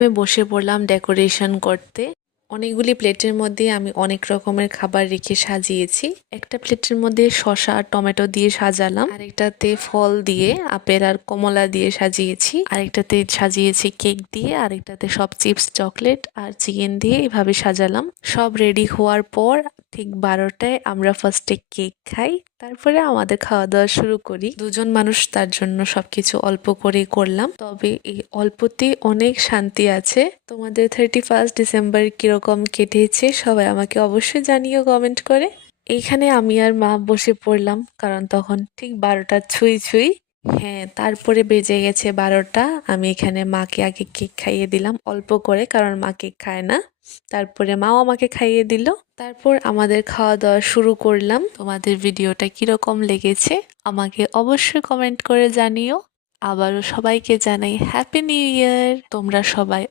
আমি বসে পড়লাম ডেকোরেশন করতে। অনেকগুলি প্লেটের মধ্যে আমি অনেক রকমের খাবার রেখে সাজিয়েছি। একটা প্লেটের মধ্যে শসা আর টমেটো দিয়ে সাজালাম, আরেকটাতে ফল দিয়ে আপেল আর কমলা দিয়ে সাজিয়েছি, আরেকটাতে সাজিয়েছি কেক দিয়ে, আরেকটাতে সব চিপস চকলেট আর চিকেন দিয়ে এভাবে সাজালাম। সব রেডি হওয়ার পর ঠিক 12টায় আমরা ফার্স্টে কেক খাই, তারপরে আমাদের খাওয়া দাওয়া শুরু করি। দুজন মানুষ, তার জন্য সবকিছু অল্প করে করলাম, তবে এই অল্পতে অনেক শান্তি আছে। তোমাদের 31 ডিসেম্বর কিরকম কেটেছে সবাই আমাকে অবশ্যই জানিও কমেন্ট করে। এইখানে আমি আর মা বসে পড়লাম, কারণ তখন ঠিক 12টা ছুঁই ছুঁই। হ্যাঁ, তারপরে বেজে গেছে 12টা। আমি এখানে মাকে আগে কেক খাইয়ে দিলাম অল্প করে, কারণ মা কেক খায় না। তারপরে মাও আমাকে খাইয়ে দিল। তারপর আমাদের খাওয়া দাওয়া শুরু করলাম। তোমাদের ভিডিওটা কিরকম লেগেছে আমাকে অবশ্যই কমেন্ট করে জানিও। আবারও সবাইকে জানাই হ্যাপি নিউ ইয়ার। তোমরা সবাই